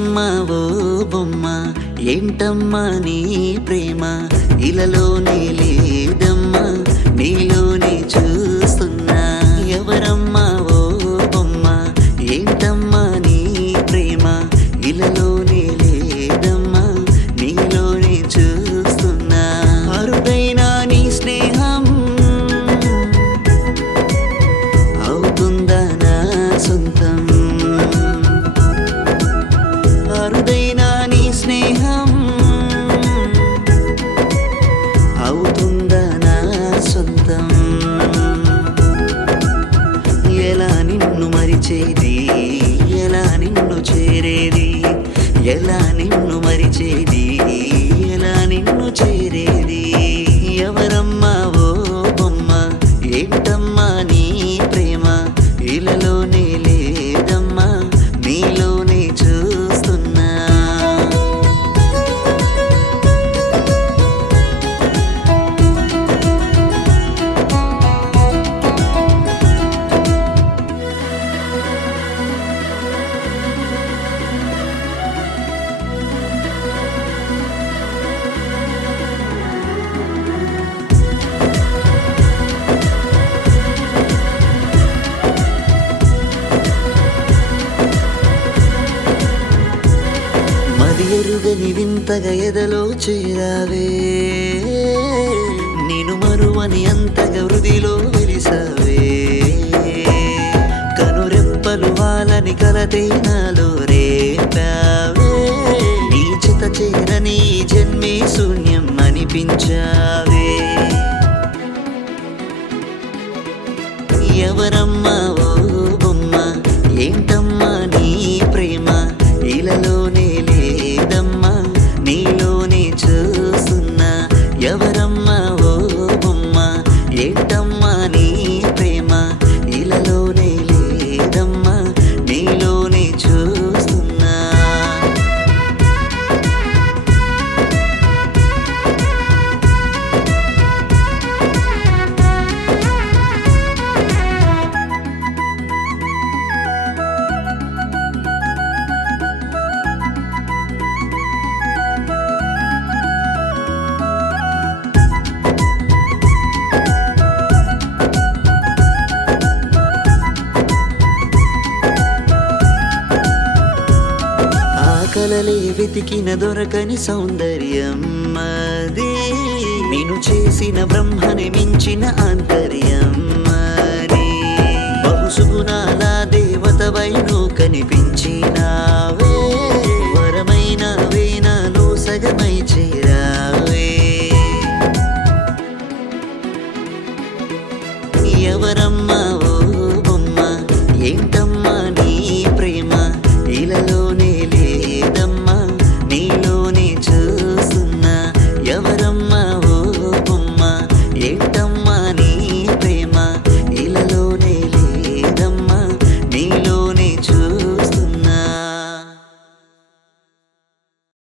ఎవరమ్మా ఓ బొమ్మ, ఏంటమ్మా నీ ప్రేమ, ఇలలోనే లేదమ్మా నీలోనే చూస్తున్నా. ఎవరమ్మా ఓ బొమ్మ, ఏంటమ్మా నీ ప్రేమ, ఇలలోనే లేదమ్మా నీలోనే చూస్తున్నా. అరుదైన నీ స్నేహం అవుతుందా నా సొంతం, అరుదైన నీ స్నేహం అవుతుందా నా సొంతం. ఎలా నిన్ను మరిచేది, ఎలా నిన్ను చేరేది, ఎలా నిన్ను మరిచేది, ఎలా నిన్ను చేరేది. ఎవరమ్మా ఓ బొమ్మ, ఏంటమ్మా నీ ప్రేమ, ఇలలోనే లేదమ్మా నీలోనే చూస్తున్నా. మరి ఎరుగని వింతగా ఎదలో చేరావే, నేను మరువని అంతగా హృదిలో వెలిసావే. కనురెప్పలు వాళ్ళని కలతే నాలో రేపావే, నీ చిత చేరని జన్మే శూన్యం అనిపించావే. ఎవరమ్మా ఓ బొమ్మ, ఏంటమ్మా నీ ప్రేమ, ఇలలోనే లేదమ్మా నీలోనే చూస్తున్నా. ఎవరమ్మా ఓ బొమ్మ, ఏంటమ్మా నీ ప్రేమ, ఇలలోనే లేదమ్మా నీలోనే చూస్తున్నా. కలలే వెతికిన దొరకని సౌందర్యం అది, నేను చేసిన బ్రహ్మని మించిన ఆంతర్యం అది. బహుసుగుణాల దేవతవై నువ్వు కనిపి